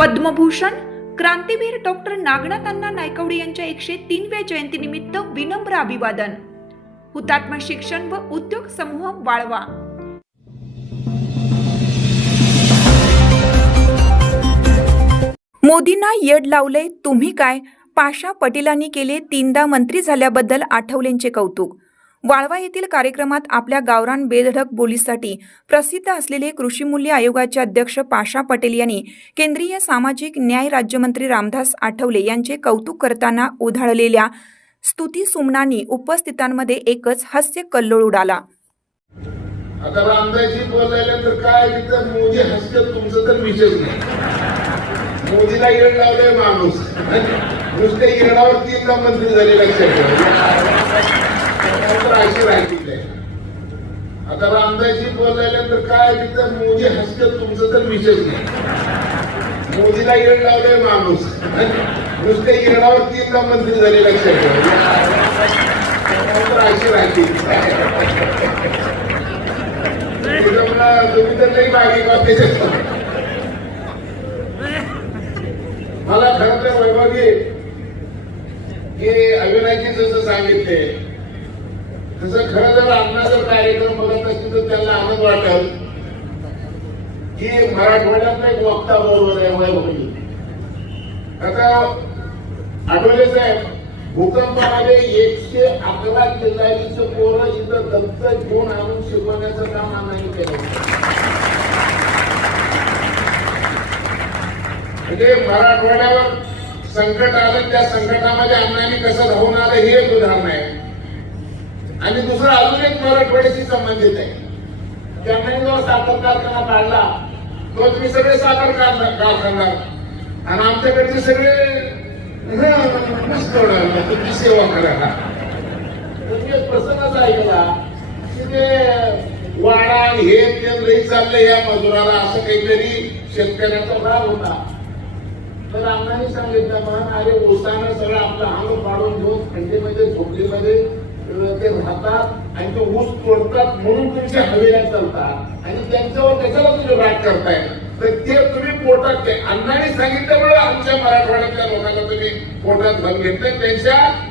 पद्मभूषण क्रांतीवीर डॉक्टर नागनाथ अण्णा नायकवडे यांच्या एकशे तीनव्या जयंतीनिमित्त विनम्र अभिवादन. हुतात्मा शिक्षण व उद्योग समूह वाळवा. मोदींना येड लावले तुम्ही काय? पाशा पटेलांनी केले तीनदा मंत्री झाल्याबद्दल आठवलेंचे कौतुक. वाळवा येथील कार्यक्रमात आपल्या गावरान बेधडक बोलीसाठी प्रसिद्ध असलेले कृषी मूल्य आयोगाचे अध्यक्ष पाशा पटेल यांनी केंद्रीय सामाजिक न्याय राज्यमंत्री रामदास आठवले यांचे कौतुक करताना उधाळलेल्या स्तुती सुमनांनी उपस्थितांमध्ये एकच हास्य कल्लोळ उडाला. आता रामदासजी बोलायला तर काय तर मोदी हसत तुमचं तर विशेष नाही. मोदीला येड लावलाय माणूस. नुसते येडावर तीनदा मंत्री झाले लक्षात ठेवा काय तिथं मोदी हसत तुमचं तर विषयच नाही. मोदीला येड लावलाय माणूस. नुसते येडावर तीनदा मंत्री झाले लक्षात ठेवा. अशी राहते तुम्ही तर नाही मागे का मला खरं तर वैभवी घे अविनाशजी जसं सांगितले तसं खरं जर अन्नाचा कार्यक्रम बघत असतील तर त्यांना आनंद वाटेल. की मराठवाड्यातला एक वक्ता बरोबर आहे होईल. आता आठवले साहेब भूकंपामध्ये एकशे अकरा जिल्ह्याची पोरं इथं दत्तक घेऊन आणून शिकवण्याचं काम आम्ही केलं. म्हणजे मराठवाड्यावर संकट आलं त्या संकटामध्ये अण्णांनी कसं राहून आलं हे एक उदाहरण आहे. आणि दुसरं अजून एक मराठवाड्याशी संबंधित आहे. त्यांनी जो साखर कारखाना काढला तो तुम्ही सगळे साखर कारखाना आणि आमच्याकडचे सगळे तुमची सेवा करायला. तर प्रसंगच ऐकला की ते वाडा आणि हे ते लई चाललंय या मजुराला असं काहीतरी शेतकऱ्याचा राग होता. तर अण्णांनी सांगितलं म्हणून अरे ओसानं सगळं आपलं अंग पाडून घेऊन थंडीमध्ये झोपडीमध्ये ते राहतात आणि ते ऊस तोडतात म्हणून तुमच्या हवेला चालतात. आणि त्यांच्यावर कशाला तुम्ही राग करताय. तर ते तुम्ही पोटात ते अण्णांनी सांगितल्यामुळे आमच्या मराठवाड्यातल्या लोकांना तुम्ही पोटात घालून घेतलं त्यांच्या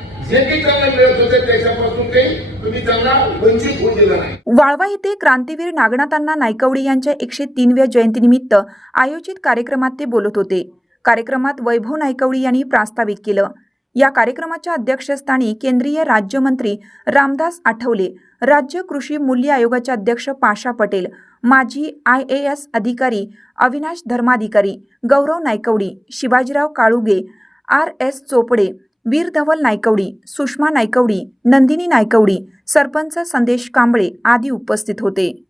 वाळवा येथे क्रांतीवीर नागनाथांना नायकवडे यांच्या एकशे तीनव्या जयंतीनिमित्त आयोजित कार्यक्रमात ते बोलत होते. कार्यक्रमात वैभव नायकवडी यांनी प्रास्ताविक केलं. या कार्यक्रमाच्या अध्यक्षस्थानी केंद्रीय राज्यमंत्री रामदास आठवले राज्य कृषी मूल्य आयोगाचे अध्यक्ष पाशा पटेल माजी आय ए एस अधिकारी अविनाश धर्माधिकारी गौरव नायकवडी शिवाजीराव काळुगे आर एस चोपडे वीर धवल नायकवडी सुषमा नायकवडी नंदिनी नायकवडी सरपंच संदेश कांबळे आदी उपस्थित होते.